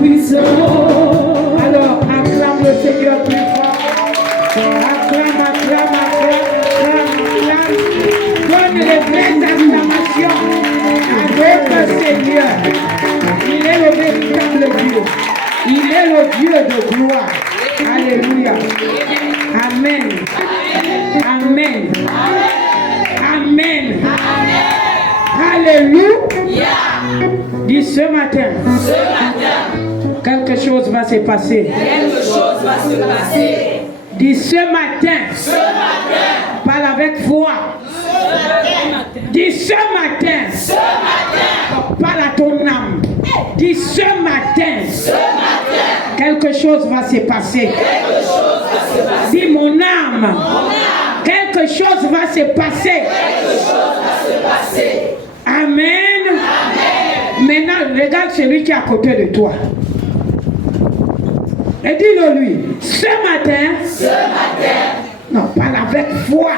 puissant. Alors, acclame le Seigneur plus fort. Acclame, acclame, acclame, acclame, acclame. Donne les vraies acclamations à notre Seigneur. Il est le véritable Dieu. Il est le Dieu de gloire. Alléluia. Amen. Amen. Amen. Alléluia. Dis ce matin. Quelque chose va se passer. Quelque chose va se passer. Dis ce matin. Parle avec foi. Dis ce matin. Parle à ton âme. Dis ce matin. Quelque chose va se passer. Dis mon âme. Quelque chose va se passer. Amen. Maintenant, regarde celui qui est à côté de toi. Et dis-le lui. Ce matin. Non, parle avec foi.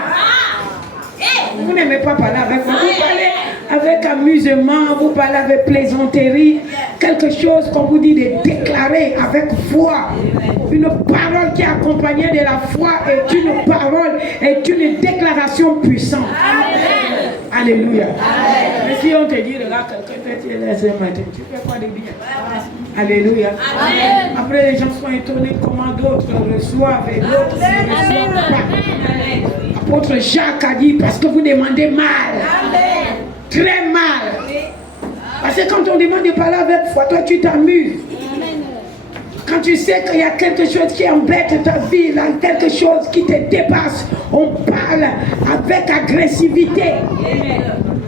Vous n'aimez pas parler avec moi. Vous parlez avec amusement, vous parlez avec plaisanterie. Quelque chose qu'on vous dit de déclarer avec foi. Une parole qui est accompagnée de la foi est une parole, est une déclaration puissante. Alléluia. Mais si on te dit, regarde, quelqu'un te dit, ce matin, tu fais quoi de bien? Alléluia. Après, les gens sont étonnés comment d'autres reçoivent et d'autres ne reçoivent pas. Apôtre Jacques a dit, parce que vous demandez mal. Très mal. Parce que quand on demande de parler avec foi, toi tu t'amuses. Quand tu sais qu'il y a quelque chose qui embête ta vie, là, quelque chose qui te dépasse, on parle avec agressivité,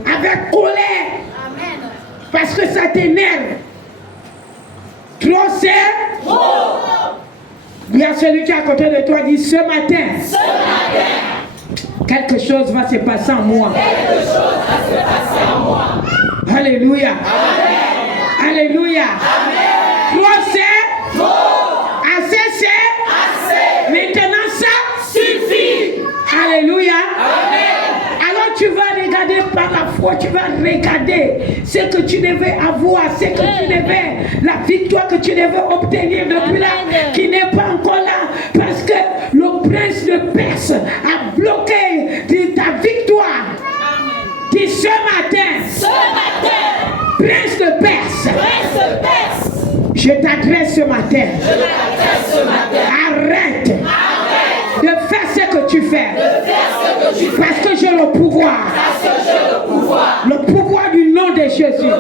avec colère, parce que ça t'énerve. Trop c'est trop. Il y a celui qui est à côté de toi, dit ce matin. Quelque chose va se passer en moi. Alléluia. Amen. Alléluia. Trop c'est trop. Assez c'est assez. Maintenant ça suffit. Alléluia. Amen. Alors tu vas regarder par la foi, tu vas regarder ce que tu devais avoir, ce que tu devais, la victoire que tu devais obtenir depuis là, qui n'est pas encore là, parce que le prince de Perse a bloqué ta victoire. Dis ce matin, prince de Perse, je t'adresse ce matin. Arrête de faire ce que tu fais. Parce que j'ai le pouvoir. Le pouvoir du nom de Jésus.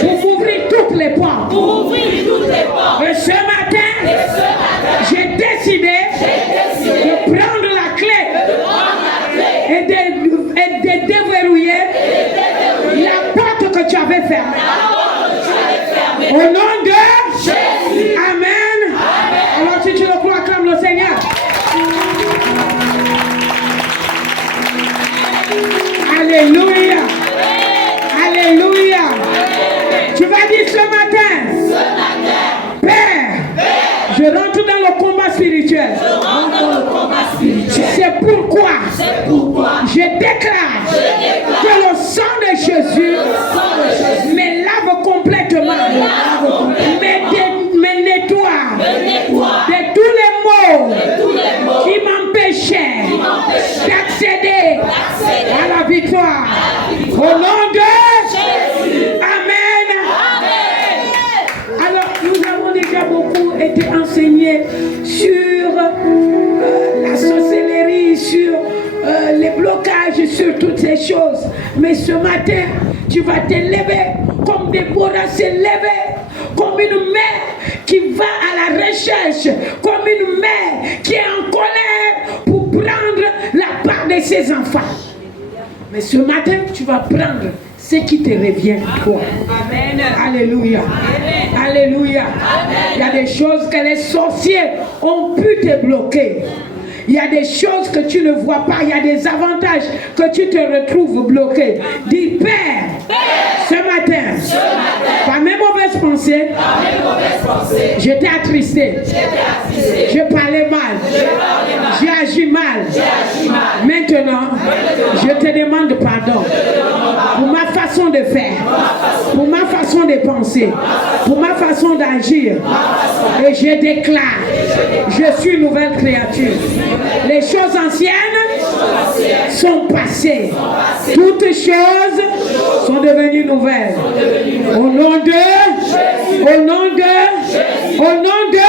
Pour ouvrir toutes les portes. Et ce matin, j'ai décidé de prendre la clé et de déverrouiller la porte que tu avais fermée. Au nom de Jésus. Amen. Alors si tu le crois, acclame le Seigneur. Alléluia. Alléluia. Tu vas dire ce matin. Père, je rentre dans le combat spirituel. C'est pourquoi je déclare que le sang de Jésus me lave complètement, me nettoie de tous les maux qui m'empêchaient d'accéder à la victoire. Au nom de Jésus. Amen. Alors, nous avons déjà beaucoup été enseignés sur la sorcellerie, sur les blocages, sur toutes ces choses. Mais ce matin, tu vas te lever comme Déborah s'est levée, comme une mère qui va à la recherche, comme une mère qui est en colère pour prendre la part de ses enfants. Mais ce matin, tu vas prendre ce qui te revient toi. Amen. Alléluia. Amen. Alléluia. Amen. Il y a des choses que les sorciers ont pu te bloquer. Il y a des choses que tu ne vois pas. Il y a des avantages que tu te retrouves bloqué. Dis Père, ce matin, par mes mauvaises pensées, je t'ai attristé. Je parlais mal. J'ai agi mal. Maintenant, je te demande pardon pour ma façon façon de faire, pour ma façon de penser, pour ma façon d'agir. Et je déclare, je suis une nouvelle créature. Les choses anciennes sont passées. Toutes choses sont devenues nouvelles. Au nom de, au nom de, au nom de,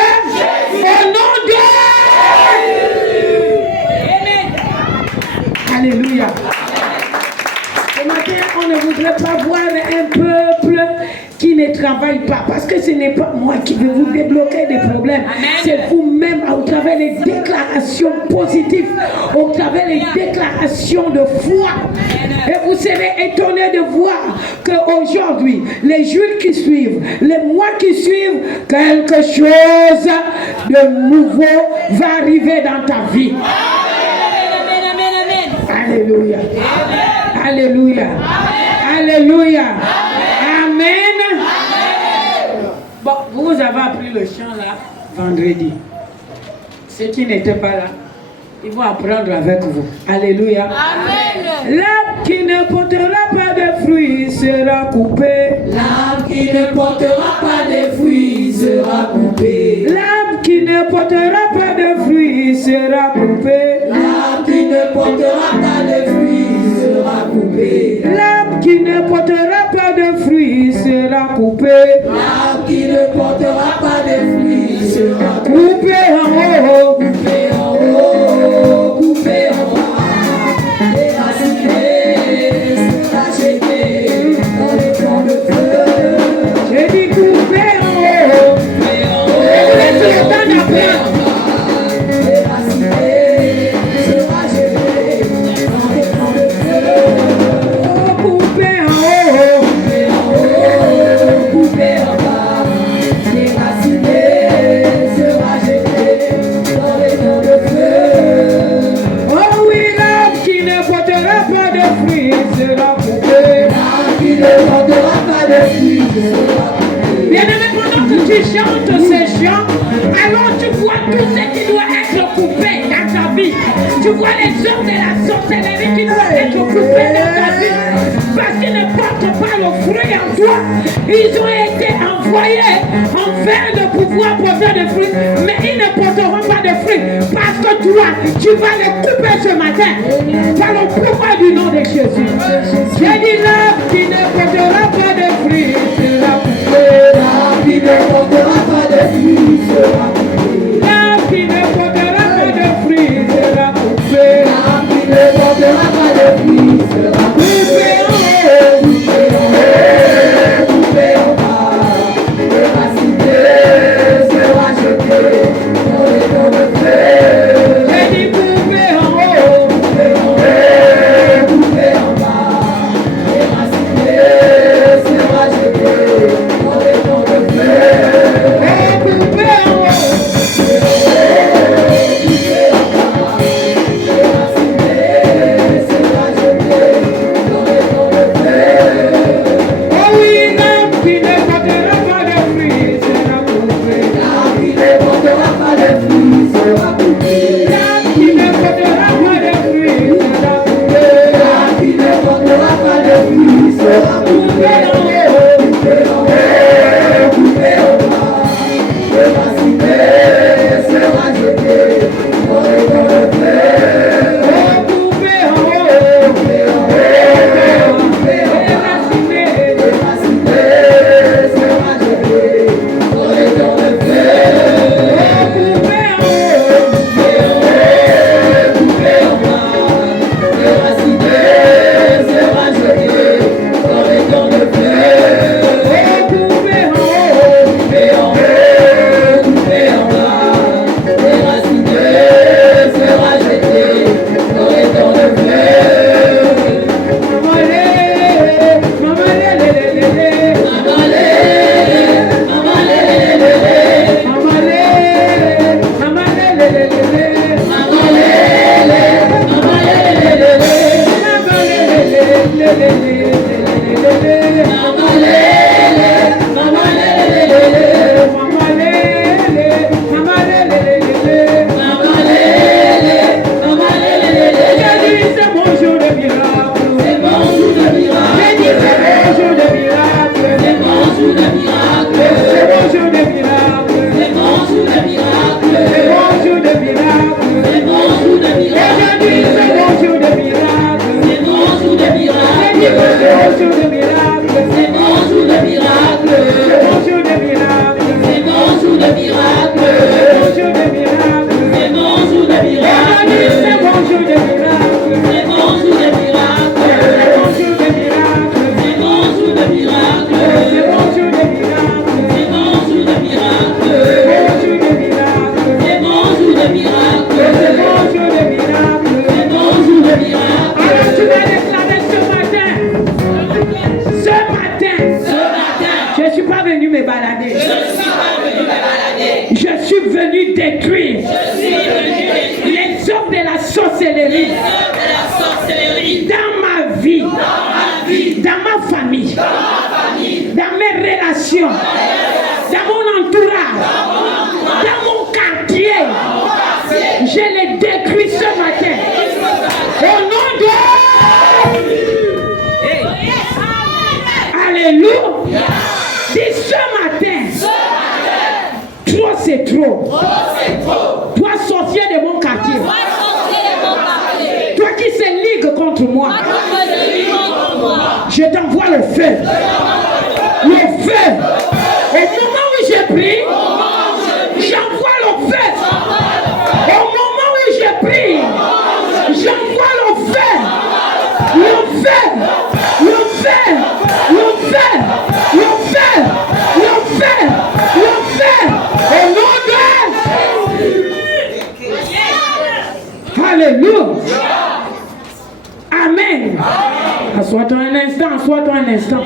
au nom de. Alléluia. Ce matin, on ne voudrait pas voir un peuple qui ne travaille pas, parce que ce n'est pas moi qui vais vous débloquer des problèmes. C'est vous-même au travers des déclarations positives, au travers des déclarations de foi. Et vous serez étonnés de voir qu'aujourd'hui, les jours qui suivent, les mois qui suivent, quelque chose de nouveau va arriver dans ta vie. Alléluia. Alléluia. Alléluia. Amen. Bon, vous avez appris le chant là vendredi. Ceux qui n'étaient pas là, ils vont apprendre avec vous. Alléluia. Amen. L'arbre qui ne portera pas de fruits sera coupé. L'arbre qui ne portera pas de fruits sera coupé. L'arbre qui ne portera pas de fruits sera coupé. L'arbre qui ne portera pas de fruits sera coupé. L'arbre qui ne portera pas de fruits sera coupé. L'arbre qui ne portera pas de fruits sera coupé en haut. Coupé en haut, coupé en bas. Déraciné, sera jeté dans les camps de feu. J'ai dit coupé en haut. Coupé en haut, Déraciné, sera jeté dans les camps de feu. coupé en haut. Coupé en bas, déraciné, sera jeté dans les camps de feu. Oh oui, l'arbre qui ne portera pas de fruits sera coupé. L'arbre qui ne portera pas de fruits sera coupé. Bien-aimé, pendant que tu chantes ces chants, alors tu vois tout ce qui doit être coupé dans ta vie. Tu vois les œuvres de la sorcellerie qui doivent être coupées dans ta vie. Parce qu'ils ne portent pas le fruit en toi. Ils ont été envoyés afin de pouvoir porter des fruits, mais ils ne porteront pas de fruits. Parce que toi, tu vas les couper ce matin. Par le pouvoir du nom de Jésus. J'ai dit l'arbre qui ne portera pas de fruits sera coupé. L'arbre qui ne portera pas de fruits sera coupé. L'arbre qui ne portera pas de fruits sera coupé. L'arbre qui ne portera pas de fruits sera coupé. Coupé en bas, déraciné, sera jeté dans les camps de feu. J'ai dit coupé en haut. Coupé en bas, déraciné, sera jeté balader. Je suis venu détruire les œuvres de la sorcellerie dans ma vie, dans ma famille, dans mes relations, dans mon entourage, dans mon quartier. Je les détruis ce matin. Au nom de... Alléluia. Dis ce matin. Trop c'est trop. Toi sorcier de mon quartier. Toi qui se ligue contre moi. Je t'envoie le feu. Le feu. Au moment où j'ai pris, j'envoie le feu. Au moment où j'ai pris, j'envoie le feu. Le feu. Le feu. Le feu. Le feu. Le feu. Le feu. Au nom de... Alléluia. Amen. Assois-toi un instant, assois-toi un instant.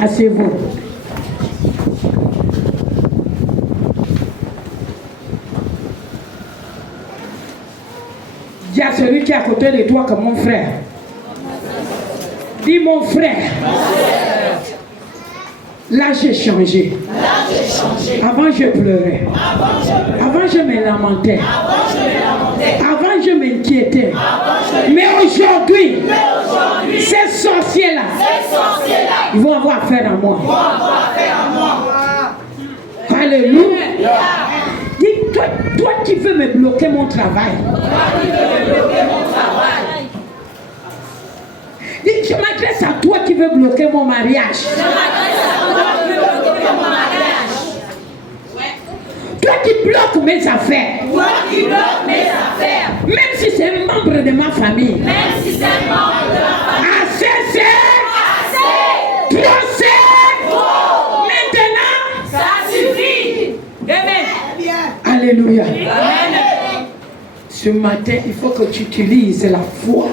Asseyez-vous. Dis à celui qui est à côté de toi comme mon frère. Dis mon frère. Là j'ai changé. Avant je pleurais. Avant je me lamentais. Avant je m'inquiétais. Mais aujourd'hui, ces sorciers-là, ils vont avoir affaire à moi. Alléluia. Dis, toi qui veux me bloquer mon travail. Dis, je m'adresse à toi qui veux bloquer mon mariage. Toi qui bloques mes affaires. Même si c'est un membre de ma famille. Assez c'est. Trop c'est. Maintenant. Ça suffit. Amen. Alléluia. Amen. Ce matin, il faut que tu utilises la foi.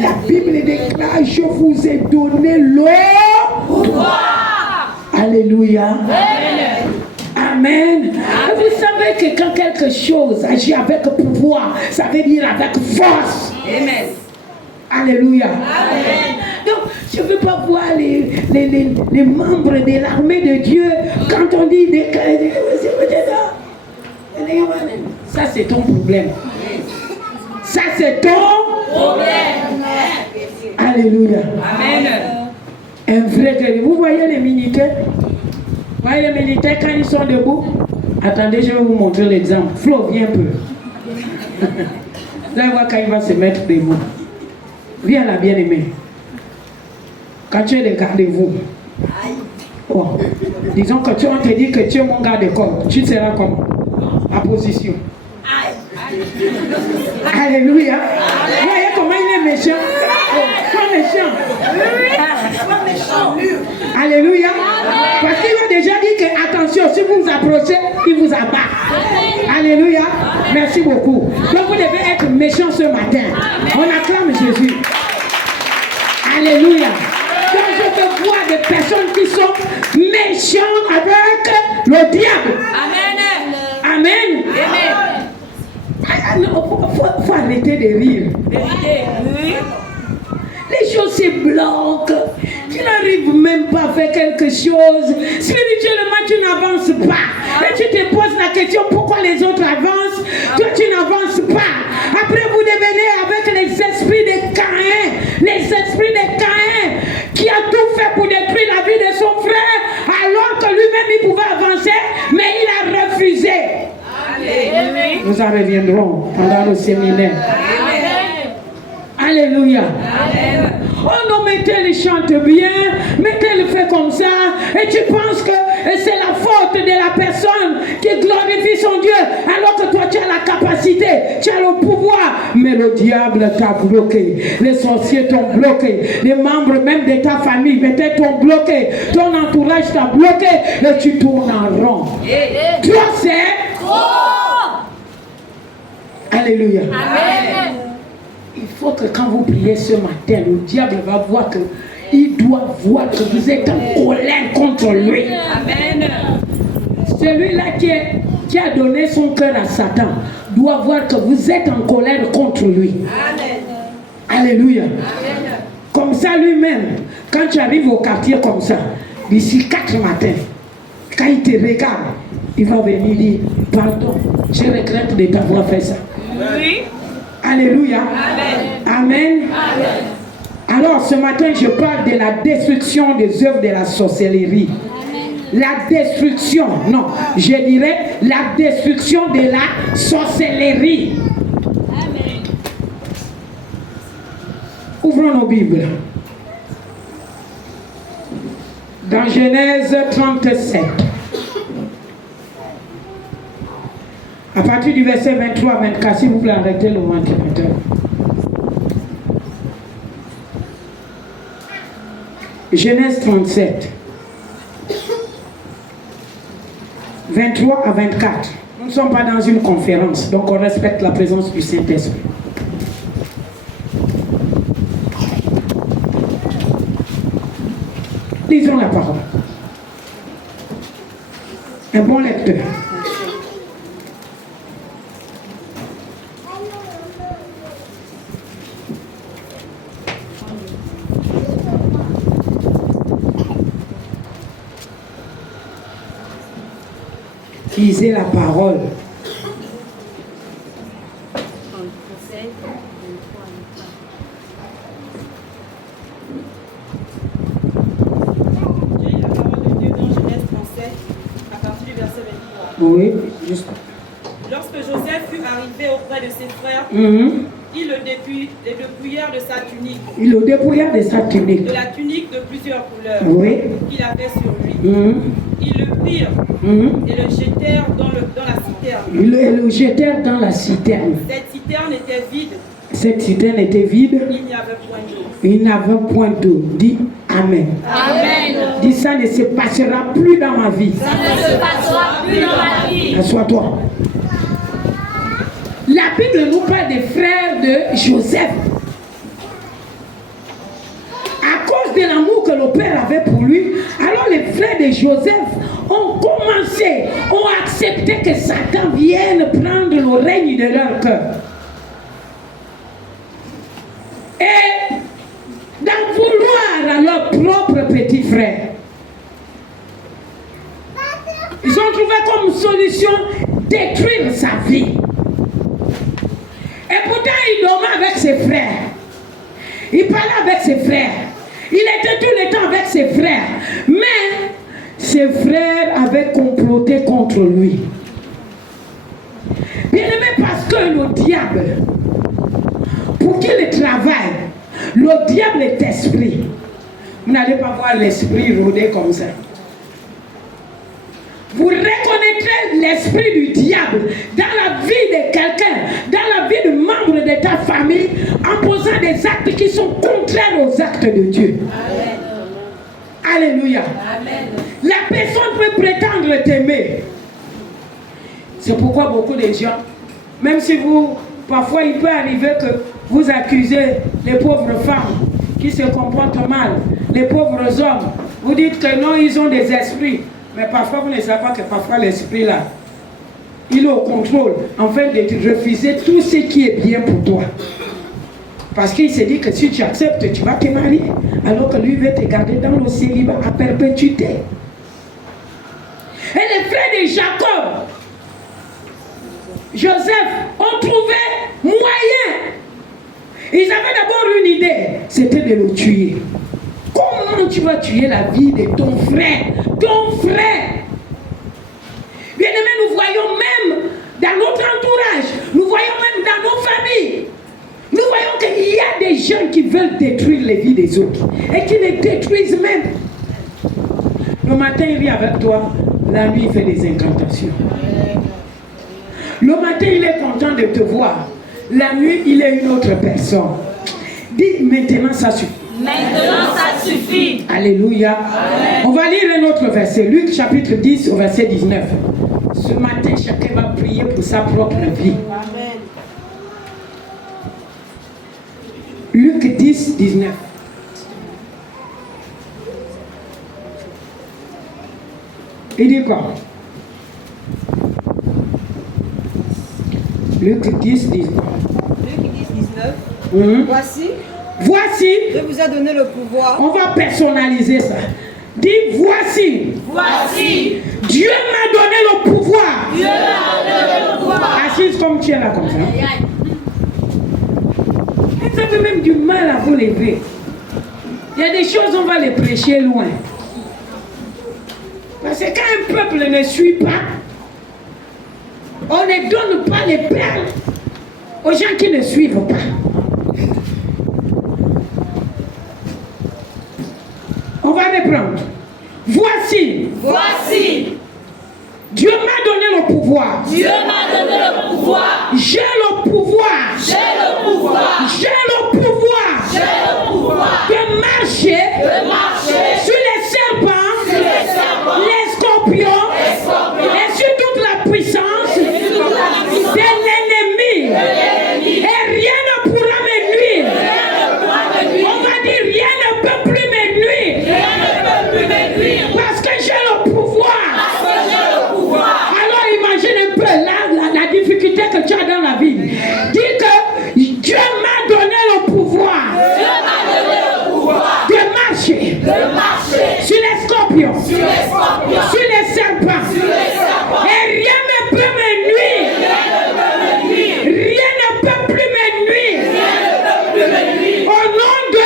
La Bible déclare, je vous ai donné le pouvoir. Alléluia. Amen. Amen. Vous savez que quand quelque chose agit avec pouvoir, ça veut dire avec force. Amen. Alléluia. Amen. Donc, je ne veux pas voir les membres de l'armée de Dieu quand on dit ça c'est ton problème. Ça c'est ton problème. Alléluia. Amen. Un vrai guerrier. Vous voyez les militaires? Vous voyez les militaires quand ils sont debout? Attendez, je vais vous montrer l'exemple. Flo, viens un peu. Vous allez voir quand il va se mettre debout. Viens là, bien-aimé. Quand tu es le garde-vous, oh, disons que tu vas te dire que tu es mon garde-corps, tu seras comment? À position. Alléluia. Vous voyez comment il est méchant? Pas méchant. Alléluia. Parce qu'il a déjà dit que attention, si vous vous approchez, il vous abat. Alléluia. Merci beaucoup. Donc vous devez être méchant ce matin. On acclame Jésus. Alléluia. Donc je peux voir des personnes qui sont méchantes avec le diable. Amen. Amen. Il faut arrêter de rire. Les choses se bloquent. Tu n'arrives même pas à faire quelque chose. Spirituellement, tu n'avances pas. Et tu te poses la question pourquoi les autres avancent. Toi, tu n'avances pas. Après, vous devenez avec les esprits de Caïn. Les esprits de Caïn qui a tout fait pour détruire la vie de son frère. Alors que lui-même, il pouvait avancer. Mais il a refusé. Amen. Nous en reviendrons pendant le séminaire. Amen. Alléluia. Amen. Oh non, mais tel chante bien, mais tel fait comme ça, et tu penses que c'est la faute de la personne qui glorifie son Dieu, alors que toi tu as la capacité, tu as le pouvoir, mais le diable t'a bloqué, les sorciers t'ont bloqué, les membres même de ta famille peut-être t'ont bloqué, ton entourage t'a bloqué, et tu tournes en rond. Toi c'est trop. Alléluia. Amen. Il faut que quand vous priez ce matin, le diable va voir que il doit voir que vous êtes en colère contre lui. Amen. Celui-là qui a donné son cœur à Satan doit voir que vous êtes en colère contre lui. Amen. Alléluia. Amen. Comme ça lui-même, quand tu arrives au quartier comme ça, d'ici 4 matins, quand il te regarde, il va venir dire, pardon, je regrette de t'avoir fait ça. Oui. Alléluia. Amen. Amen. Amen. Alors ce matin, je parle de la destruction des œuvres de la sorcellerie. La destruction, non, je dirais la destruction de la sorcellerie. Amen. Ouvrons nos Bibles. Dans Genèse 37. À partir du verset 23 à 24, s'il vous plaît, arrêtez le ventilateur. Genèse 37. 23 à 24. Nous ne sommes pas dans une conférence, donc on respecte la présence du Saint-Esprit. Lisons la parole. Un bon lecteur. Lisez la parole. Oui, juste. Lorsque Joseph fut arrivé auprès de ses frères, ils le dépouillèrent de sa tunique. Ils le dépouillèrent de sa tunique. De la tunique de plusieurs couleurs qu'il avait sur lui. Ils le prirent et le jetèrent dans la citerne. Ils le jetèrent dans la citerne. Cette citerne était vide. Cette citerne était vide. Il n'y avait point d'eau. Il n'avait point d'eau. Dis Amen. Amen. Dis ça ne se passera plus dans ma vie. Ça ne se passera plus dans ma vie. Assois-toi. La Bible nous parle des frères de Joseph. À cause de l'amour que le père avait pour lui, alors les frères de Joseph ont accepté que Satan vienne prendre le règne de leur cœur. Et d'en vouloir à leur propre petit frère, ils ont trouvé comme solution détruire sa vie. Et pourtant, il dormait avec ses frères. Il parlait avec ses frères. Il était tout le temps avec ses frères. Mais ses frères avaient comploté contre lui. Bien aimé, parce que le diable, pour qu'il travaille, le diable est esprit. Vous n'allez pas voir l'esprit rôder comme ça. Vous reconnaîtrez l'esprit du diable dans la vie de quelqu'un, dans la vie de membre de ta famille, en posant des actes qui sont contraires aux actes de Dieu. Amen. Alléluia. Amen. La personne peut prétendre t'aimer. C'est pourquoi beaucoup de gens, même si vous, parfois il peut arriver que vous accusez les pauvres femmes qui se comportent mal, les pauvres hommes, vous dites que non, ils ont des esprits. Mais parfois, vous ne savez pas que parfois l'esprit là, il est au contrôle, afin de refuser tout ce qui est bien pour toi. Parce qu'il se dit que si tu acceptes, tu vas te marier, alors que lui veut te garder dans le célibat à perpétuité. Et les frères de Jacob, Joseph, ont trouvé moyen. Ils avaient d'abord une idée, c'était de le tuer. Comment tu vas tuer la vie de ton frère? Ton frère. Bien-aimés, nous voyons même dans notre entourage, nous voyons même dans nos familles, nous voyons qu'il y a des gens qui veulent détruire les vies des autres et qui les détruisent même. Le matin, il vit avec toi, la nuit, il fait des incantations. Le matin, il est content de te voir, la nuit, il est une autre personne. Dis maintenant, ça suffit. Maintenant, ça suffit. Alléluia. Amen. On va lire un autre verset. Luc chapitre 10 au verset 19. Ce matin, chacun va prier pour sa propre vie. Amen. Luc 10, 19. Il dit quoi? Luc 10, 19. Luc 10, 19. Voici, Dieu vous a donné le pouvoir. On va personnaliser ça. Dis voici. Dieu m'a donné le pouvoir. Assise comme tu es là comme ça. Vous avez même du mal à vous lever. Il y a des choses, on va les prêcher loin. Parce que quand un peuple ne suit pas, on ne donne pas les perles aux gens qui ne suivent pas. On va reprendre. Voici. Dieu m'a donné le pouvoir. J'ai le pouvoir. De marcher sur les serpents, les scorpions, et sur toute la puissance de l'ennemi. Et rien ne pourra me nuire. On va dire rien ne peut plus me nuire. Parce que j'ai le pouvoir. Alors imagine un peu la difficulté que tu as dans la vie. Dis que Dieu m'a donné le pouvoir. De marcher sur les scorpions, sur les serpents. Et rien ne peut me nuire. Rien ne peut plus me nuire. Au nom de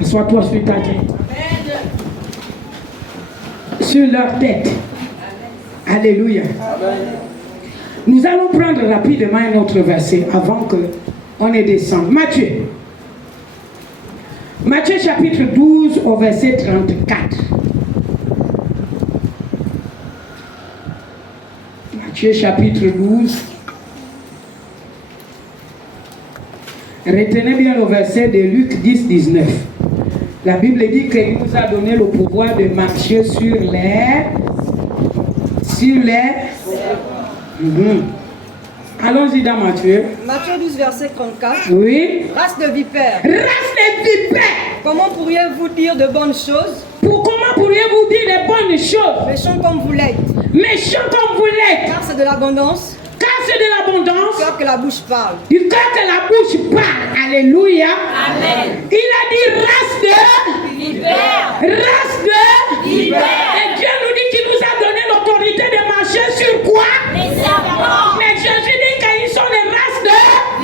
Assois-toi sur ta tête. Sur leur tête. Alléluia. Nous allons prendre rapidement un autre verset avant qu'on ne descende. Matthieu chapitre 12 au verset 34. Matthieu chapitre 12. Retenez bien le verset de Luc 10, 19. La Bible dit qu'il nous a donné le pouvoir de marcher sur les... Allons-y dans Matthieu. Matthieu 12, verset 34. Oui. Race de vipères. Comment pourriez-vous dire de bonnes choses? Comment pourriez-vous dire de bonnes choses? Méchants comme vous l'êtes. Car c'est de l'abondance. Que la bouche parle. Du cœur que la bouche parle. Alléluia. Amen. Il a dit race de vipères. Et Dieu nous dit qu'il nous a donné l'autorité de marcher sur quoi? Les serpents. Mais Jésus dit qu'ils sont les races de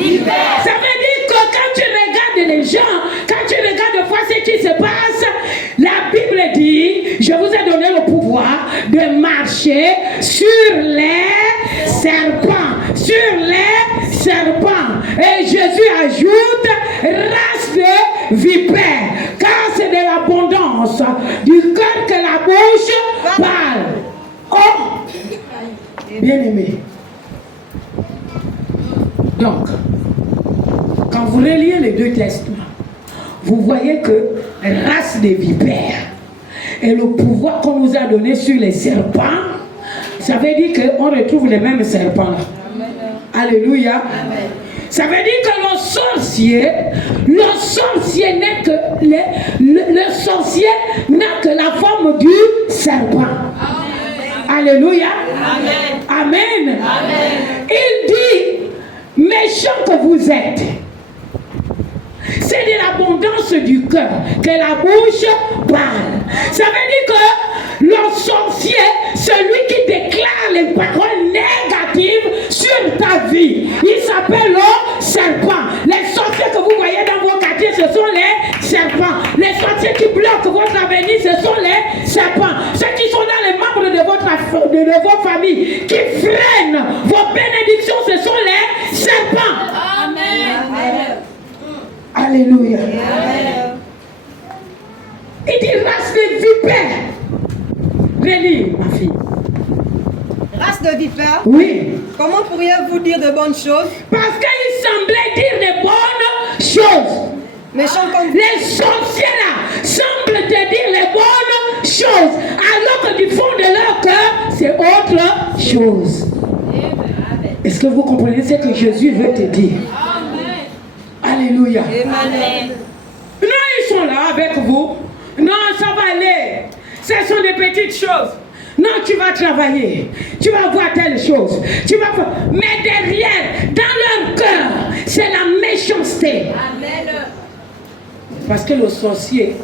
vipères. Ça veut dire que quand tu regardes les gens, quand tu regardes de fois ce qui se passe, la Bible dit, je vous ai donné le pouvoir de marcher sur les serpents. Et Jésus ajoute race de vipères, car c'est de l'abondance du cœur que la bouche parle. Oh, bien-aimé. Donc, quand vous reliez les deux testaments, vous voyez que race de vipères et le pouvoir qu'on nous a donné sur les serpents, ça veut dire qu'on retrouve les mêmes serpents là. Alléluia. Amen. Ça veut dire que le sorcier n'est que le sorcier n'a que la forme du serpent. Amen. Alléluia. Amen. Amen. Amen. Il dit, méchant que vous êtes, c'est de l'abondance du cœur que la bouche parle. Ça veut dire que le sorcier, celui qui déclare les paroles négatives sur ta vie, il s'appelle le serpent. Les sorciers que vous voyez dans vos quartiers, ce sont les serpents. Les sorciers qui bloquent votre avenir, ce sont les serpents. Ceux qui sont dans les membres de vos familles, qui freinent vos bénédictions, ce sont les serpents. Amen. Amen. Alléluia. Amen. Il dit race de vipères. Relis, ma fille. Race de vipères? Oui. Comment pourriez-vous dire de bonnes choses? Parce qu'il semblait dire de bonnes choses. Méchants comme les sorciers là semblent te dire les bonnes choses, alors que du fond de leur cœur, c'est autre chose. Est-ce que vous comprenez ce que Jésus veut te dire? Amen. Alléluia. Amen. Non, ils sont là avec vous. Non, ça va aller. Ce sont des petites choses. Non, tu vas travailler. Tu vas voir telle chose. Tu vas voir. Mais derrière, dans leur cœur, c'est la méchanceté. Amen. Parce que le sorcier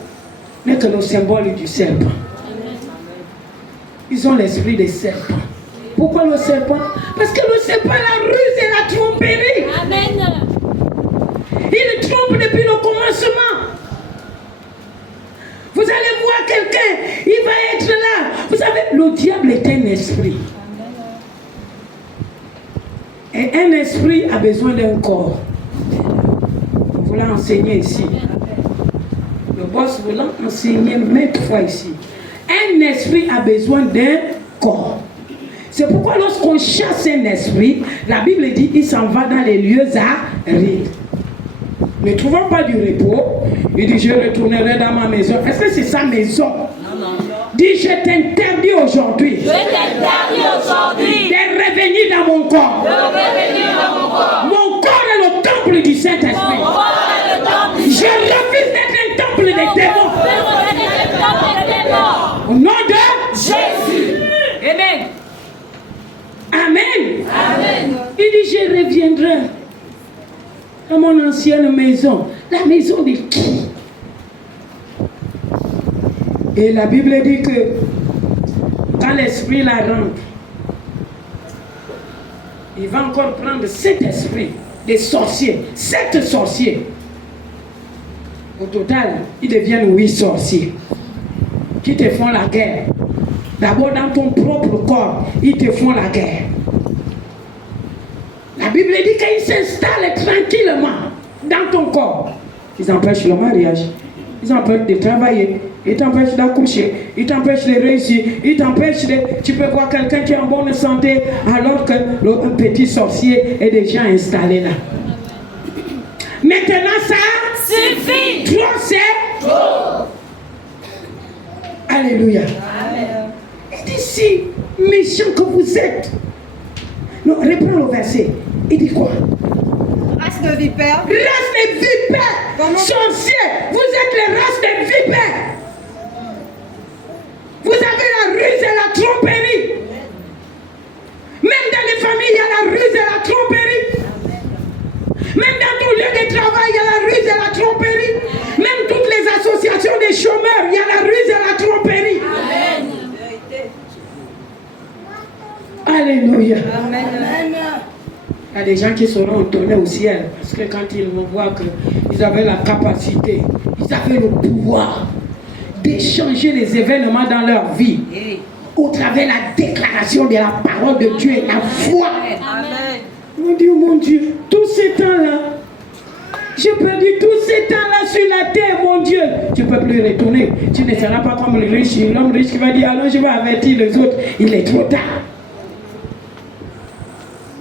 n'est que le symbole du serpent. Ils ont l'esprit des serpents. Pourquoi le serpent? Parce que le serpent, la ruse et la tromperie. Amen. Il trompe depuis le commencement. Vous allez voir quelqu'un, il va être là. Vous savez, le diable est un esprit. Et un esprit a besoin d'un corps. Vous l'a enseigné ici. Le boss vous l'a enseigné maintes fois ici. Un esprit a besoin d'un corps. C'est pourquoi lorsqu'on chasse un esprit, la Bible dit qu'il s'en va dans les lieux arides. Ne trouvant pas du repos, il dit je retournerai dans ma maison. Est-ce que c'est sa maison? Non. Dis je t'interdis aujourd'hui. Je t'interdis aujourd'hui de revenir dans mon corps. Mon corps est le temple du Saint-Esprit. Je refuse d'être un temple des démons. Au nom de Jésus. Amen. Amen. Il dit je reviendrai dans mon ancienne maison. La maison de qui? Et la Bible dit que quand l'esprit la rentre, il va encore prendre cet esprit des sorciers, 7 sorciers. Au total, ils deviennent 8 sorciers qui te font la guerre. D'abord dans ton propre corps, ils te font la guerre. La Bible dit qu'ils s'installent tranquillement dans ton corps. Ils empêchent le mariage, ils empêchent de travailler, ils t'empêchent d'accoucher, ils t'empêchent de réussir, ils t'empêchent de... Tu peux voir quelqu'un qui est en bonne santé alors que un petit sorcier est déjà installé là. Maintenant ça suffit. Trop c'est trop. Alléluia. Amen. Il dit si méchant que vous êtes. Non, reprends le verset. Il dit quoi? Race de vipères. Race de vipères. Sorciers, vous êtes les races de vipères. Vous avez la ruse et la tromperie. Même dans les familles, il y a la ruse et la tromperie. Même dans ton lieu de travail, il y a la ruse et la tromperie. Même toutes les associations des chômeurs, il y a la ruse et la tromperie. Amen. Alléluia. Amen. Il y a des gens qui seront étonnés au ciel parce que quand ils vont voir qu'ils avaient la capacité, ils avaient le pouvoir d'échanger les événements dans leur vie au travers de la déclaration de la parole de Dieu et la foi. Amen. Mon Dieu, mon Dieu, tous ces temps-là, j'ai perdu tous ces temps-là sur la terre, mon Dieu. Tu ne peux plus retourner. Tu ne seras pas comme le riche, l'homme riche qui va dire, alors je vais avertir les autres. Il est trop tard.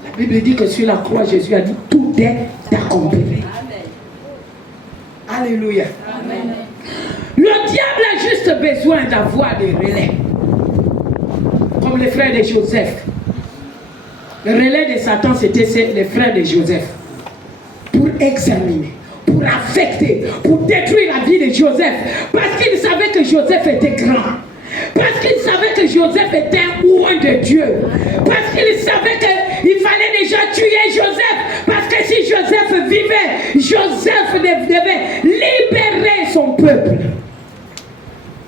La Bible dit que sur la croix, Jésus a dit, tout est accompli. Alléluia. Amen. Le diable a juste besoin d'avoir des relais. Comme les frères de Joseph. Le relais de Satan, c'était les frères de Joseph. Pour examiner, pour affecter, pour détruire la vie de Joseph. Parce qu'il savait que Joseph était grand. Parce qu'il savait que Joseph était un oint de Dieu. Parce qu'il savait qu'il fallait déjà tuer Joseph. Parce que si Joseph vivait, Joseph devait libérer son peuple.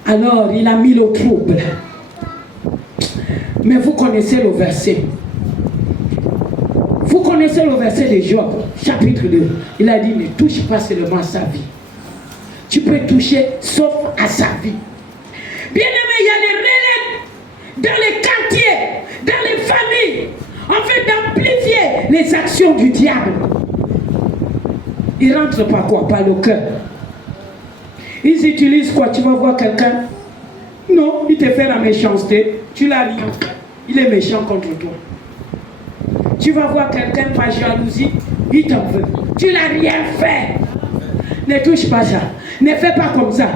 Alors il a mis le trouble. Mais vous connaissez le verset. Vous connaissez le verset de Job, chapitre 2. Il a dit, ne touche pas seulement à sa vie. Tu peux toucher sauf à sa vie. Bien-aimé, il y a des relais dans les quartiers, dans les familles, en fait d'amplifier les actions du diable. Ils ne rentrent par quoi? Par le cœur. Ils utilisent quoi? Tu vas voir quelqu'un. Non, il te fait la méchanceté. Tu l'as dit. Il est méchant contre toi. Tu vas voir quelqu'un par jalousie, il t'en veut. Tu n'as rien fait. Ne touche pas ça. Ne fais pas comme ça.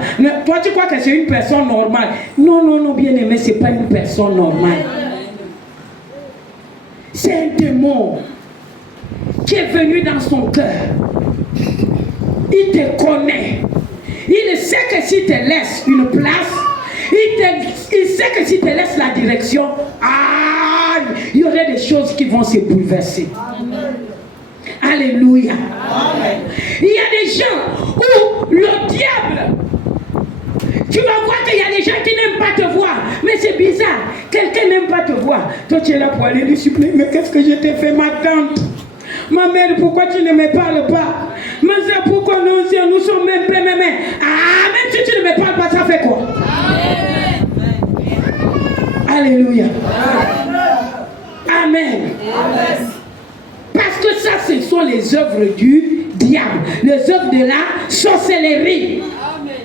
Toi, tu crois que c'est une personne normale. Non, non, non, bien aimé, ce n'est pas une personne normale. C'est un démon qui est venu dans son cœur. Il te connaît. il sait que si tu laisses une place, il sait que si tu laisses la direction, il y aurait des choses qui vont se bouleverser. Amen. Alléluia. Amen. Il y a des gens où le diable, tu vas voir qu'il y a des gens qui n'aiment pas te voir. Mais c'est bizarre. Quelqu'un n'aime pas te voir. Toi, tu es là pour aller lui supplier. Mais qu'est-ce que je t'ai fait, ma tante? Ma mère, pourquoi tu ne me parles pas? Ma soeur, pourquoi nous sommes même pleins, même? Même si tu ne me parles pas, ça fait quoi? Amen. Alléluia. Amen. Amen. Parce que ça, ce sont les œuvres du diable. Les œuvres de la sorcellerie. Amen.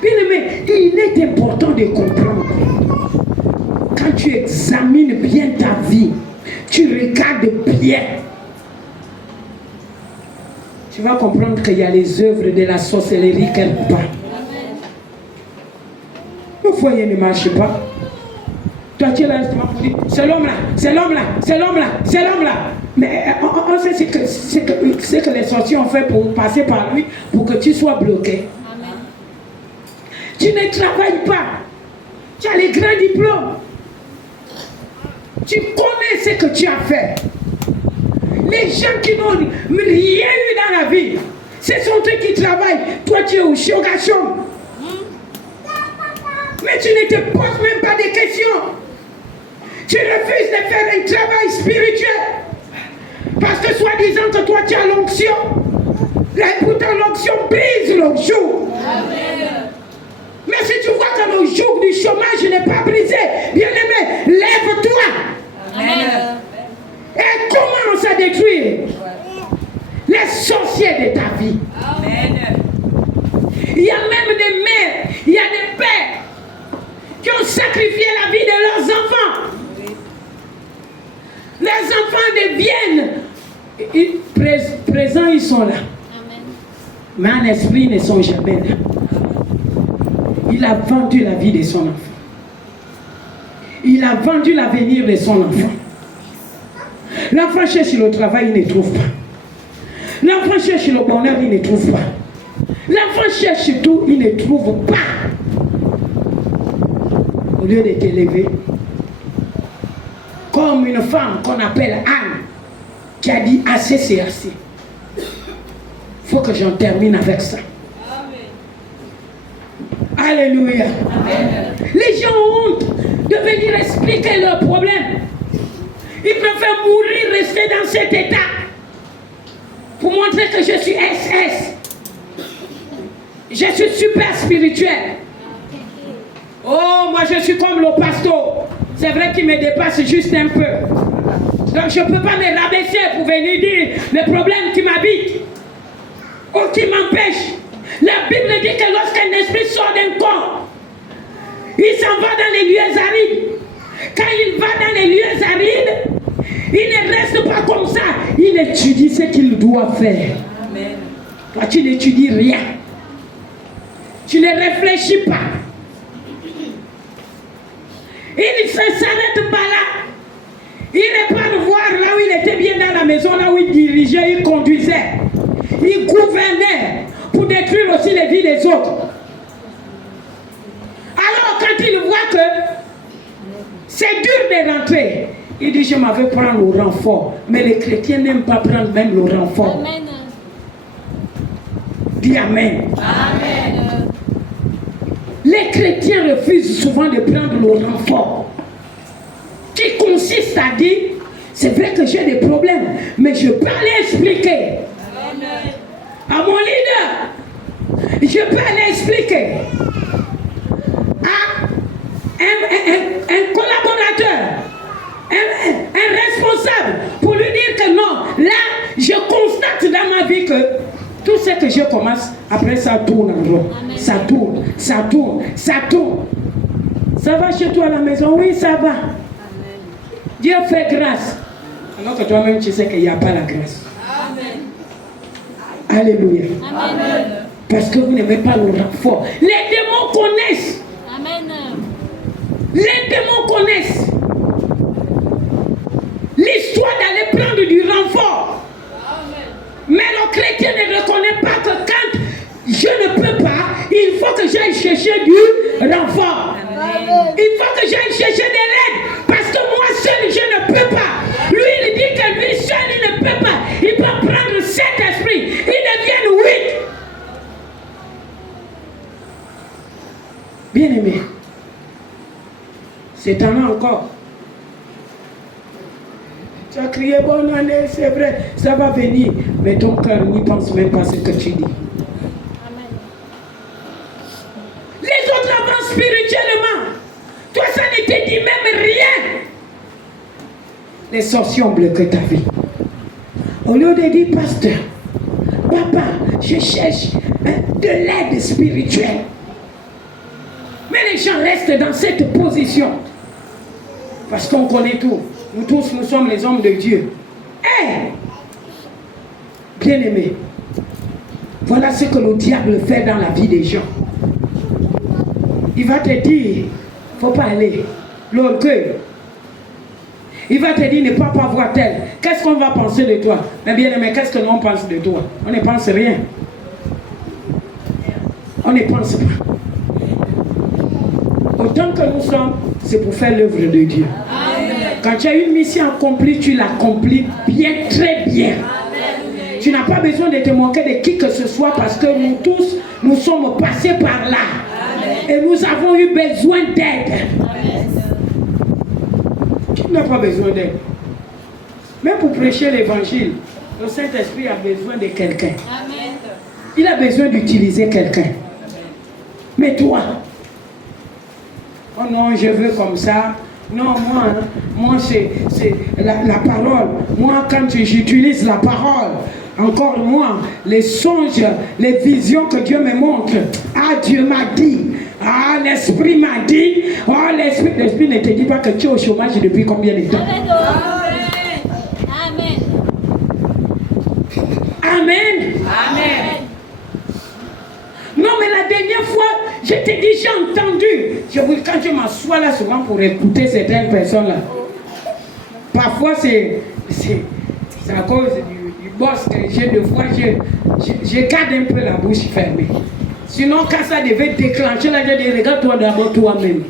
Bien aimé, il est important de comprendre. Quand tu examines bien ta vie, tu regardes bien, tu vas comprendre qu'il y a les œuvres de la sorcellerie quelque part. Le foyer ne marche pas. Toi, tu es là, c'est l'homme là, c'est l'homme là, c'est l'homme là, c'est l'homme là. Mais on sait ce que les sorciers ont fait pour passer par lui, pour que tu sois bloqué. Amen. Tu ne travailles pas. Tu as les grands diplômes. Tu connais ce que tu as fait. Les gens qui n'ont rien eu dans la vie, ce sont eux qui travaillent. Toi, tu es au chogachon. Mais tu ne te poses même pas de questions. Tu refuses de faire un travail spirituel. Parce que soi-disant que toi, tu as l'onction. Et pourtant, l'onction brise le joug. Mais si tu vois que le joug du chômage n'est pas brisé, bien-aimé, lève-toi. Amen. Et commence à détruire les sorciers de ta vie. Amen. Il y a même des mères, il y a des pères qui ont sacrifié la vie de leurs enfants. Les enfants deviennent présents, ils sont là. Amen. Mais en esprit, ils ne sont jamais là. Il a vendu la vie de son enfant. Il a vendu l'avenir de son enfant. L'enfant cherche le travail, il ne trouve pas. L'enfant cherche le bonheur, il ne trouve pas. L'enfant cherche tout, il ne trouve pas. Au lieu de t'élever, comme une femme qu'on appelle Anne, qui a dit assez, c'est assez. Il faut que j'en termine avec ça. Amen. Alléluia. Amen. Les gens ont honte de venir expliquer leurs problèmes. Ils préfèrent mourir, rester dans cet état pour montrer que je suis SS. Je suis super spirituel. Oh, moi je suis comme le pasteur. C'est vrai qu'il me dépasse juste un peu. Donc je ne peux pas me rabaisser pour venir dire les problèmes qui m'habitent ou qui m'empêchent. La Bible dit que lorsqu'un esprit sort d'un corps, il s'en va dans les lieux arides. Quand il va dans les lieux arides, il ne reste pas comme ça. Il étudie ce qu'il doit faire. Amen. Toi, tu n'étudies rien. Tu ne réfléchis pas. Il ne s'arrête pas là. Il n'est pas de voir là où il était bien dans la maison, là où il dirigeait, il conduisait. Il gouvernait pour détruire aussi les vies des autres. Alors quand il voit que c'est dur de rentrer, il dit je m'avais prendre le renfort. Mais les chrétiens n'aiment pas prendre même le renfort. Amen. Dis Amen. Amen. Les chrétiens refusent souvent de prendre le renfort. Qui consiste à dire, c'est vrai que j'ai des problèmes, mais je peux aller expliquer. Amen. À mon leader, je peux aller expliquer. À un collaborateur, un responsable, pour lui dire que non, là, je constate dans ma vie que tout ce que je commence, après ça tourne en rond. Ça tourne, ça tourne, ça tourne. Ça va chez toi à la maison? Oui, ça va. Amen. Dieu fait grâce. Alors que toi-même, tu sais qu'il n'y a pas la grâce. Amen. Alléluia. Amen. Parce que vous n'aimez pas le renfort. Les démons connaissent. Amen. Les démons connaissent l'histoire d'aller prendre du renfort. Amen. Mais le chrétien ne reconnaît pas que quand je ne peux pas, il faut que j'aille chercher du renfort. Il faut que j'aille chercher de l'aide. Parce que moi seul, je ne peux pas. Lui, il dit que lui seul, il ne peut pas. Il peut prendre 7 esprits. Ils deviennent 8. Bien-aimé, c'est un an encore. Tu as crié bonne année, c'est vrai, ça va venir. Mais ton cœur n'y pense même pas à ce que tu dis. Les autres avancent spirituellement. Toi, ça ne te dit même rien. Les sorciers ont bloqué ta vie. Au lieu de dire, pasteur, papa, je cherche de l'aide spirituelle. Mais les gens restent dans cette position. Parce qu'on connaît tout. Nous tous, nous sommes les hommes de Dieu. Bien-aimé, voilà ce que le diable fait dans la vie des gens. Il va te dire, il ne faut pas aller. L'orgueil. Il va te dire, ne pas voir tel. Qu'est-ce qu'on va penser de toi? Mais bien-aimé, qu'est-ce que l'on pense de toi? On ne pense rien. On ne pense pas. Autant que nous sommes, c'est pour faire l'œuvre de Dieu. Amen. Quand tu as une mission accomplie, tu l'accomplis bien, très bien. Amen. Tu n'as pas besoin de te moquer de qui que ce soit parce que nous tous, nous sommes passés par là. Amen. Et nous avons eu besoin d'aide. Tu n'as pas besoin d'aide. Même pour prêcher l'évangile, le Saint-Esprit a besoin de quelqu'un. Il a besoin d'utiliser quelqu'un. Mais toi, oh non, je veux comme ça. Non, moi c'est la parole. Moi, quand j'utilise la parole, encore moi, les songes, les visions que Dieu me montre. Ah, Dieu m'a dit. Ah, l'Esprit m'a dit. Oh, l'Esprit ne te dit pas que tu es au chômage depuis combien de temps? Amen. Amen. Amen. Non, mais la dernière fois, je t'ai dit, j'ai entendu. Quand je m'assois là souvent pour écouter certaines personnes-là, parfois c'est à cause du boss que j'ai de fois, je garde un peu la bouche fermée. Sinon, quand ça devait déclencher, là, je dis, regarde-toi d'abord toi-même.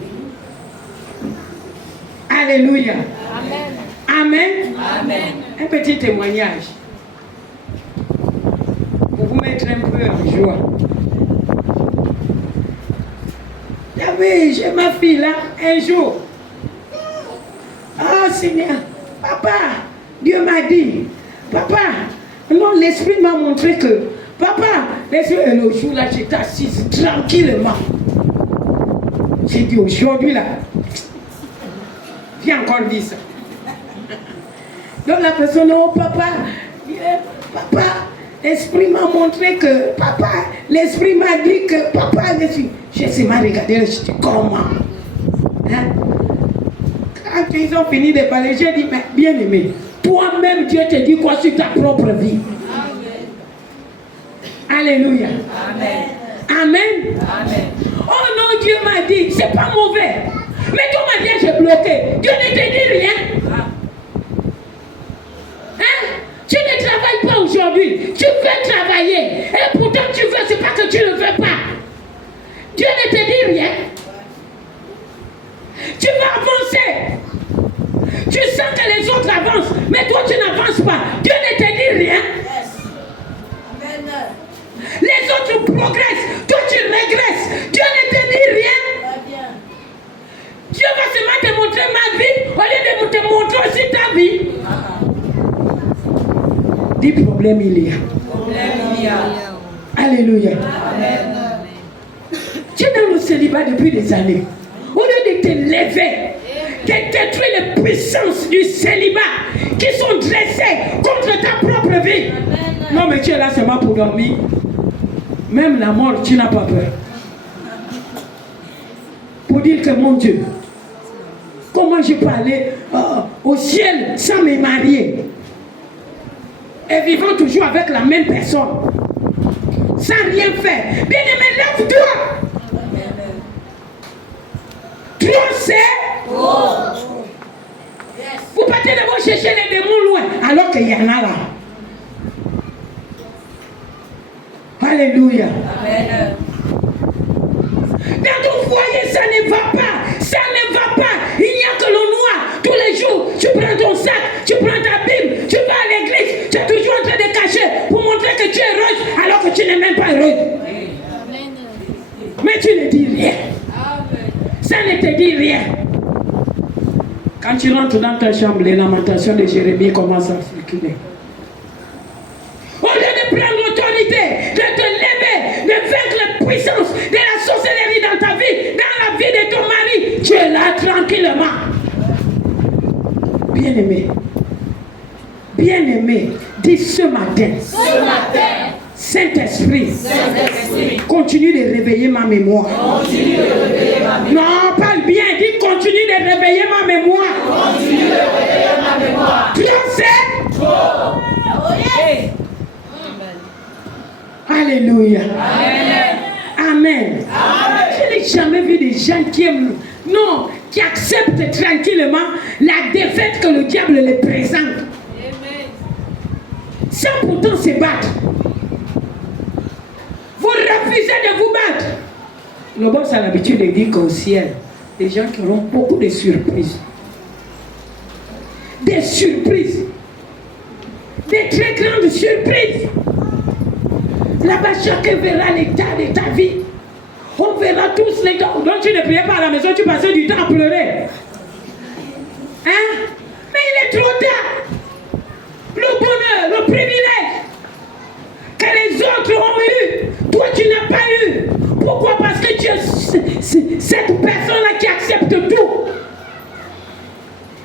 Alléluia. Amen. Amen. Amen. Un petit témoignage pour vous mettre un peu en joie. J'ai ma fille là, un jour. Ah Seigneur, papa, Dieu m'a dit, papa, non, l'Esprit m'a montré que, papa, l'Esprit, et le jour là, j'étais assise tranquillement. J'ai dit aujourd'hui là, viens encore dire ça. Donc la personne, oh papa, papa, l'Esprit m'a montré que, papa, l'Esprit m'a dit que, papa, l'Esprit. J'ai essayé de regarder, je dis comment? Hein? Quand ils ont fini de parler, j'ai dit, mais bien aimé, toi-même Dieu te dit quoi sur ta propre vie? Amen. Alléluia. Amen. Amen. Amen. Oh non, Dieu m'a dit, c'est pas mauvais. Mais toi, ma vie, j'ai bloqué. Dieu ne te dit rien. Hein? Tu ne travailles pas aujourd'hui. Tu veux travailler. Et pourtant tu veux, c'est pas que tu ne veux pas. Dieu ne te dit rien. Tu vas avancer. Tu sens que les autres avancent, mais toi tu n'avances pas. Dieu ne te dit rien. Amen. Les autres progressent, toi tu régresses. Dieu ne te dit rien. Dieu va seulement te montrer ma vie au lieu de te montrer aussi ta vie. Des problèmes il y a. Alléluia. Amen. Tu es dans le célibat depuis des années. Au lieu de te lever, de détruire les puissances du célibat qui sont dressées contre ta propre vie. Non, mais tu es là seulement pour dormir. Même la mort, tu n'as pas peur. Pour dire que mon Dieu, comment je peux aller au ciel sans me marier et vivant toujours avec la même personne, sans rien faire? Bien-aimé, lève-toi. Trop c'est. Vous partez d'abord chercher les démons loin, alors qu'il y en a là. Alléluia. Amen. Dans ton foyer, ça ne va pas. Ça ne va pas. Il n'y a que le noir. Tous les jours, tu prends ton sac, tu prends ta Bible, tu vas à l'église, tu es toujours en train de cacher pour montrer que tu es heureuse alors que tu n'es même pas heureuse. Mais tu ne dis rien. Ça ne te dit rien. Quand tu rentres dans ta chambre, les lamentations de Jérémie commencent à circuler. Au lieu de prendre l'autorité, de te lever, de vaincre la puissance de la sorcellerie dans ta vie, dans la vie de ton mari, tu es là tranquillement. Bien-aimé, bien-aimé, dis ce matin, Saint-Esprit, continue de réveiller ma mémoire. Non, parle bien, dis continue de réveiller ma mémoire. Trop c'est. Alléluia. Amen. Je n'ai jamais vu des gens qui aiment, non, qui acceptent tranquillement la défaite que le diable les présente. Sans pourtant se battre. Vous refusez de vous battre. Le boss a l'habitude de dire qu'au ciel, des gens qui auront beaucoup de surprises. Des surprises. Des très grandes surprises. Là-bas, chacun verra l'état de ta vie. On verra tous les temps. Donc tu ne priais pas à la maison, tu passais du temps à pleurer. Hein? Mais il est trop tard. Le bonheur, le privilège que les autres ont eu, toi tu n'as pas eu. Pourquoi? Parce que tu es cette personne-là qui accepte tout.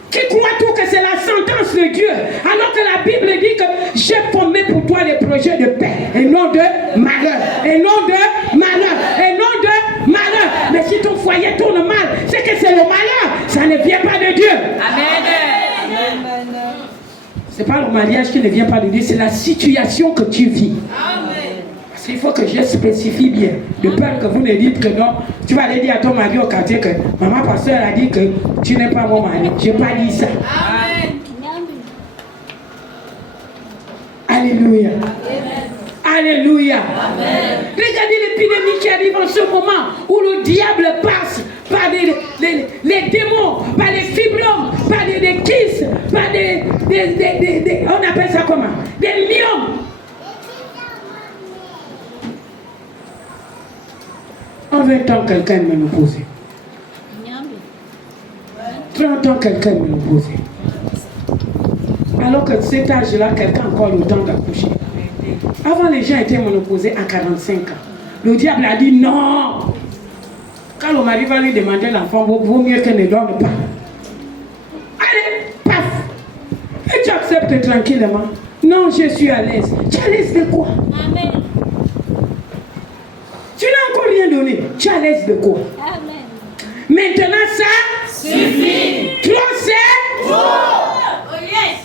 Qui croit tout que c'est la sentence de Dieu. Alors que la Bible dit que j'ai formé pour toi les projets de paix et non de malheur. Et non de malheur. Et non de malheur. Mais si ton foyer tourne mal, c'est que c'est le malheur. Ça ne vient pas de Dieu. Amen. C'est pas le mariage qui ne vient pas de Dieu, c'est la situation que tu vis. Amen. Parce qu'il faut que je spécifie bien. De peur que vous ne dites que non. Tu vas aller dire à ton mari au quartier que maman pasteur a dit que tu n'es pas mon mari. Je n'ai pas dit ça. Amen. Alléluia. Alléluia. Amen. Regardez l'épidémie qui arrive en ce moment où le diable passe par les démons, par les fibromes, par des kystes, par des on appelle ça comment? Des myomes. En 20 ans, quelqu'un me le posait. 30 ans, quelqu'un me le posait. Alors que cet âge-là, quelqu'un a encore le temps d'accoucher. Avant, les gens étaient monoposés à 45 ans. Le diable a dit non. Quand le mari va lui demander l'enfant, vaut mieux qu'elle ne dorme pas. Allez, paf. Et tu acceptes tranquillement. Non, je suis à l'aise. Tu es à l'aise de quoi? Amen. Tu n'as encore rien donné. Tu es à l'aise de quoi? Amen. Maintenant, ça suffit. Trop c'est. Oh yes.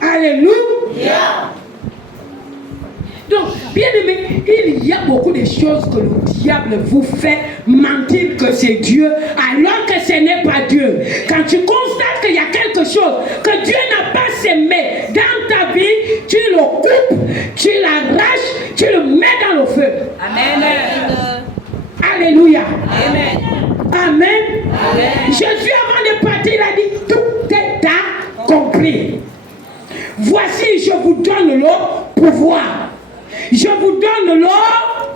Alléluia. Donc, bien aimé, il y a beaucoup de choses que le diable vous fait mentir que c'est Dieu, alors que ce n'est pas Dieu. Quand tu constates qu'il y a quelque chose que Dieu n'a pas semé dans ta vie, tu le coupes, tu l'arraches, tu le mets dans le feu. Amen. Alléluia. Amen. Amen. Amen. Jésus, avant de partir, il a dit, tout est accompli. Voici, je vous donne le pouvoir. Je vous donne le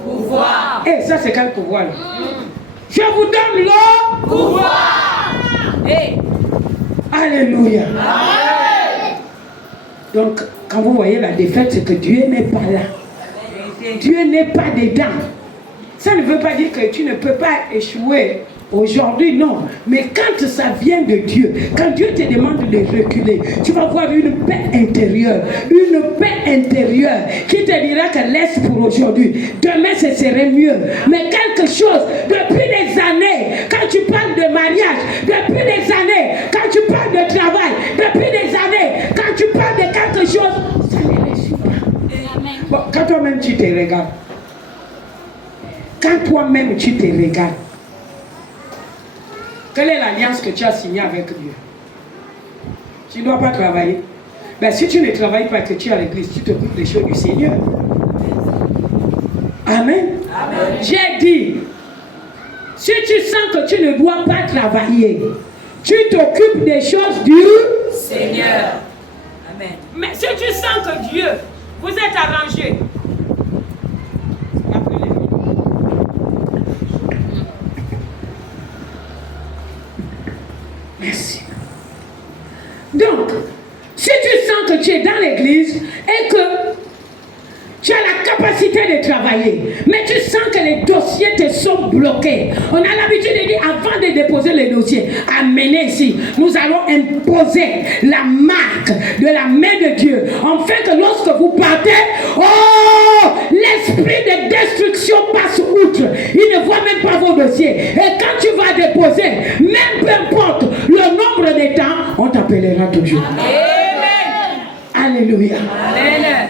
pouvoir. Et ça, c'est quel pouvoir? Je vous donne le pouvoir. Hey. Alléluia. Amen. Donc, quand vous voyez la défaite, c'est que Dieu n'est pas là. Dieu n'est pas dedans. Ça ne veut pas dire que tu ne peux pas échouer aujourd'hui, non. Mais quand ça vient de Dieu, quand Dieu te demande de reculer, tu vas voir une paix intérieure. Une paix intérieure qui te dira que laisse pour aujourd'hui. Demain, ce serait mieux. Mais quelque chose, depuis des années, quand tu parles de mariage, depuis des années, quand tu parles de travail, depuis des années, quand tu parles de quelque chose, ça ne réussit pas. Bon, quand toi-même tu te regardes, quand toi-même tu te regardes, quelle est l'alliance que tu as signée avec Dieu? Tu ne dois pas travailler. Ben, si tu ne travailles pas, que tu es à l'église, tu te coupes les choses du Seigneur. Amen. J'ai dit, si tu sens que tu ne dois pas travailler, tu t'occupes des choses du Seigneur. Amen. Mais si tu sens que Dieu, vous êtes arrangé. Merci. Donc, si tu sens que tu es dans l'église et que tu as la capacité de travailler, mais tu sens que les dossiers te sont bloqués. On a l'habitude de dire, avant de déposer les dossiers, amenez ici. Nous allons imposer la marque de la main de Dieu. Afin que lorsque vous partez, oh, l'esprit de destruction passe outre. Il ne voit même pas vos dossiers. Et quand tu vas déposer, même peu importe le nombre de temps, on t'appellera toujours. Amen. Alléluia. Amen.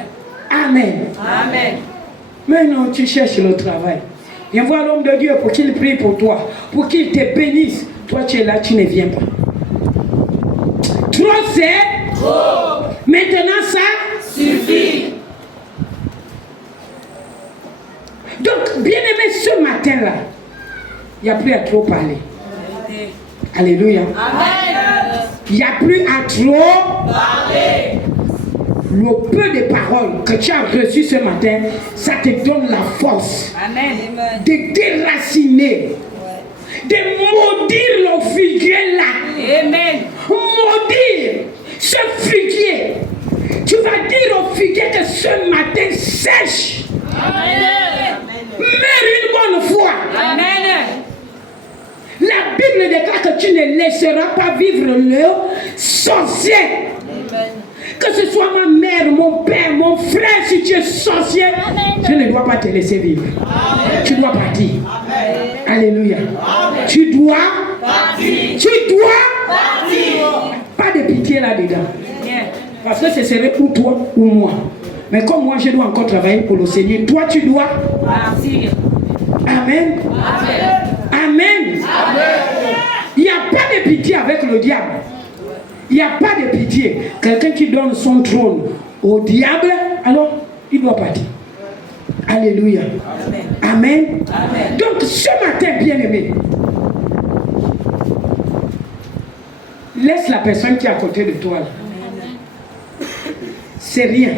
Amen. Amen. Maintenant, tu cherches le travail. Viens voir l'homme de Dieu pour qu'il prie pour toi, pour qu'il te bénisse. Toi, tu es là, tu ne viens pas. Trop, c'est trop. Maintenant, ça suffit. Donc, bien aimé, ce matin-là, il n'y a plus à trop parler. Alléluia. Amen. Il n'y a plus à trop parler. Le peu de paroles que tu as reçues ce matin, ça te donne la force. Amen. De déraciner, de maudire le figuier là. Amen. Maudire ce figuier. Tu vas dire au figuier que ce matin sèche. Amen. Meurs une bonne fois. Amen. La Bible déclare que tu ne laisseras pas vivre le sorcier. Amen. Que ce soit ma mère, mon père, mon frère, si tu es sorcier, je ne dois pas te laisser vivre. Amen. Tu dois partir. Amen. Alléluia. Amen. Tu dois partir. Tu dois partir. Pas de pitié là-dedans. Parce que ce serait pour toi ou moi. Mais comme moi, je dois encore travailler pour le Seigneur, toi, tu dois partir. Amen. Amen. Amen. Il n'y a pas de pitié avec le diable. Il n'y a pas de pitié. Quelqu'un qui donne son trône au diable, alors il doit partir. Alléluia. Amen. Amen. Amen. Donc ce matin, bien-aimé, laisse la personne qui est à côté de toi là. C'est rien.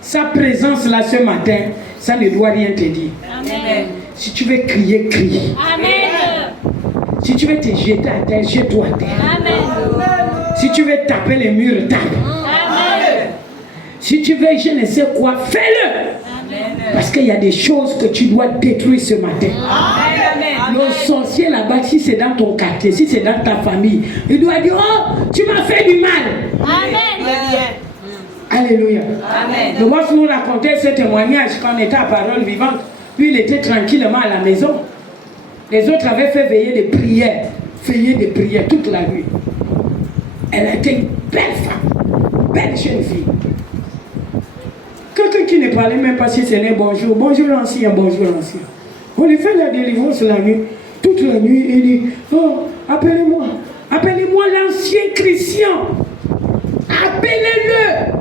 Sa présence là ce matin, ça ne doit rien te dire. Amen. Si tu veux crier, crie. Amen. Si tu veux te jeter à terre, jette-toi à terre. Amen. Si tu veux taper les murs, tape. Amen. Si tu veux je ne sais quoi, fais-le. Amen. Parce qu'il y a des choses que tu dois détruire ce matin. Amen. Le sorcier là-bas, si c'est dans ton quartier, si c'est dans ta famille, il doit dire, oh, tu m'as fait du mal. Amen. Alléluia. Amen. Le boss nous racontait ce témoignage quand on était à Parole Vivante. Puis il était tranquillement à la maison. Les autres avaient fait veiller des prières toute la nuit. Elle a été une belle femme, belle jeune fille. Quelqu'un qui ne parlait même pas si ce n'est bonjour, bonjour l'ancien, bonjour l'ancien. On lui fait la délivrance la nuit, toute la nuit, il dit, oh, appelez-moi l'ancien Christian. Appelez-le.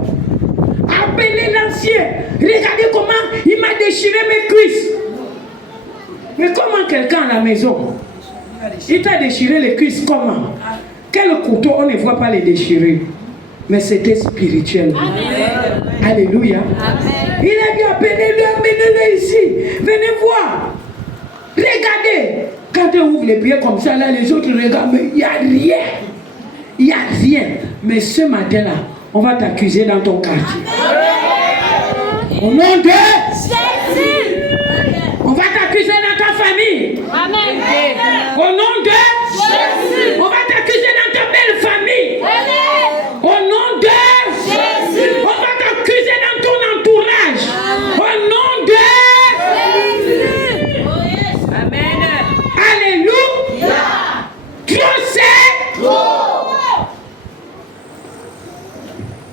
Appelez l'ancien. Regardez comment il m'a déchiré mes cuisses. Mais comment quelqu'un à la maison, il t'a déchiré les cuisses comment? Quel couteau, on ne voit pas les déchirer. Mais c'était spirituel. Amen. Alléluia. Amen. Il a dit appelez-le, amenez-le ici. Venez voir. Regardez. Quand on ouvre les pieds comme ça, là, les autres regardent, mais il n'y a rien. Il n'y a rien. Mais ce matin-là, on va t'accuser dans ton quartier. Amen. Au nom de Jésus. On va t'accuser dans ta famille. Amen. Au nom de Jésus. On va t'accuser dans ta belle famille. Amen. Au nom de Jésus. On va t'accuser dans ton entourage. Amen. Au nom de Jésus. Oh yes. Amen. Alléluia. Trop c'est trop.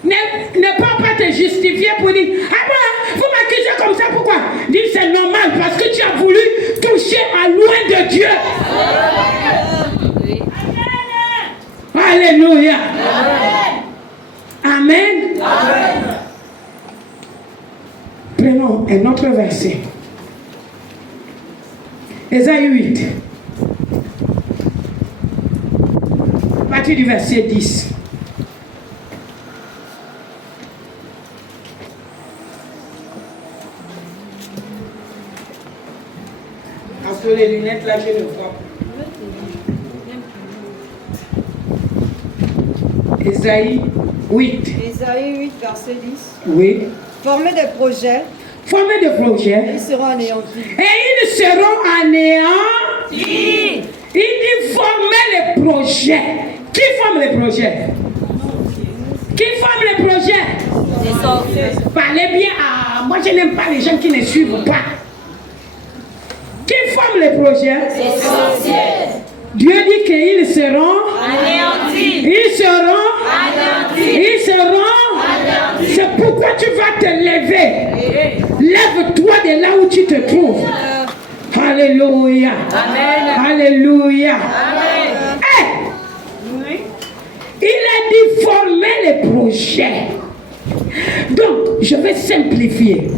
Ne pas te justifier pour dire ah bon, vous m'accusez comme ça, pourquoi? Dis c'est normal parce que tu as voulu toucher à loin de Dieu. Alléluia. Amen. Amen. Prenons un autre verset. Ésaïe 8. À partir du verset 10. Parce que les lunettes là, je ne vois pas. Ésaïe 8. Ésaïe 8, verset 10. Oui. Former des projets. Former des projets. Ils seront anéantis. Et ils seront anéantis. Il dit former les projets. Qui forme les projets? Qui forme les projets? Les sorciers. Parlez bien. Moi, je n'aime pas les gens qui ne suivent pas. Qui forme les projets? Les sorciers. Dieu dit qu'ils seront Anéantis. Ils seront Anéantis. Ils seront Anéantis. C'est pourquoi tu vas te lever. Lève-toi de là où tu te trouves. Alléluia. Amen. Alléluia. Amen. Hey! Il a dit former les projets. Donc, je vais simplifier.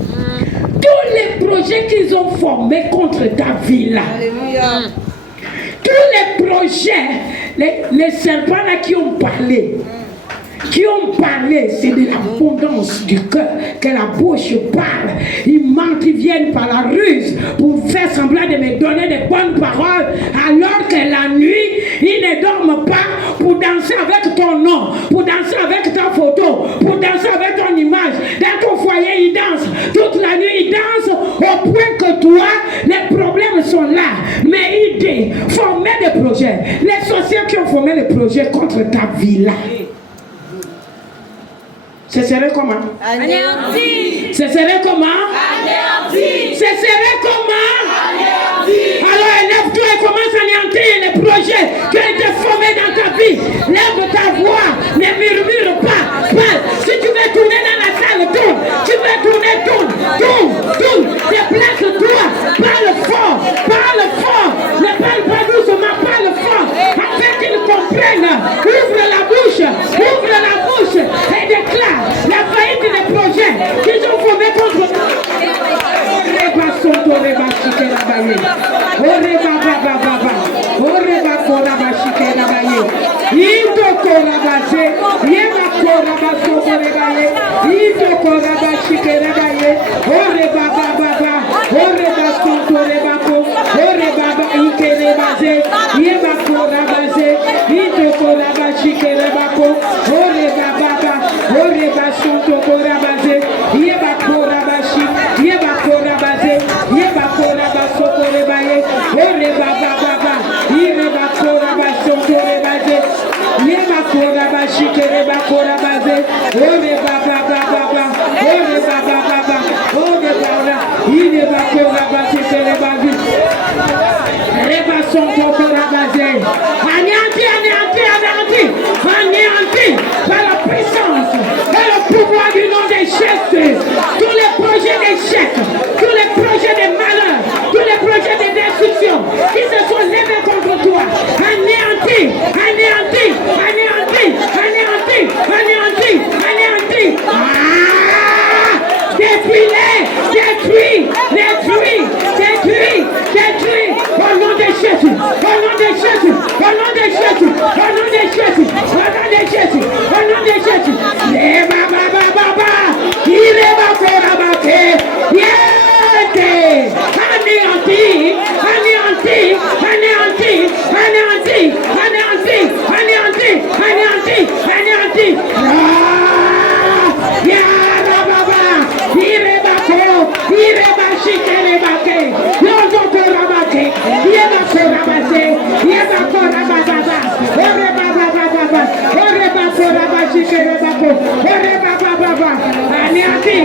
Tous les projets qu'ils ont formés contre ta vie là. Alléluia. Tous les projets, les serpents là qui ont parlé, c'est de l'abondance du cœur que la bouche parle. Ils mentent, ils viennent par la ruse pour faire semblant de me donner des bonnes paroles, alors que la nuit, ils ne dorment pas pour danser avec ton nom, pour danser avec ta photo, pour danser avec ton image. Dans ton foyer, ils dansent. Toute la nuit, ils dansent au point que toi, les problèmes sont là. Mais idée, former des projets. Les sorciers qui ont formé les projets contre ta vie là. Ce serait comment? Anéantis. Ce serait comment? Anéantis. Ce serait comment? Anéantis. Alors élève-toi et commence à anéantir les projets qui ont été formés dans ta vie. Lève ta voix, ne murmure pas. Parle. Si tu veux tourner dans la salle, tourne. Tu veux tourner, tourne. Déplace-toi. Parle fort. Ne parle pas doucement, parle fort. Afin qu'ils comprennent. Ouvre la bouche et déclare la faillite des projets qu'ils ont formés contre toi. Anéanti par la puissance et le pouvoir du nom des Jésus. Tous les projets d'échec, tous les projets de malheur, tous les projets de destruction qui se sont levés contre toi. Anéanti. Détruis au nom de Jésus, au nom de Jésus, au nom de Jésus, au nom de Jésus, au nom de Jésus, au nom de Jésus. Anéanti.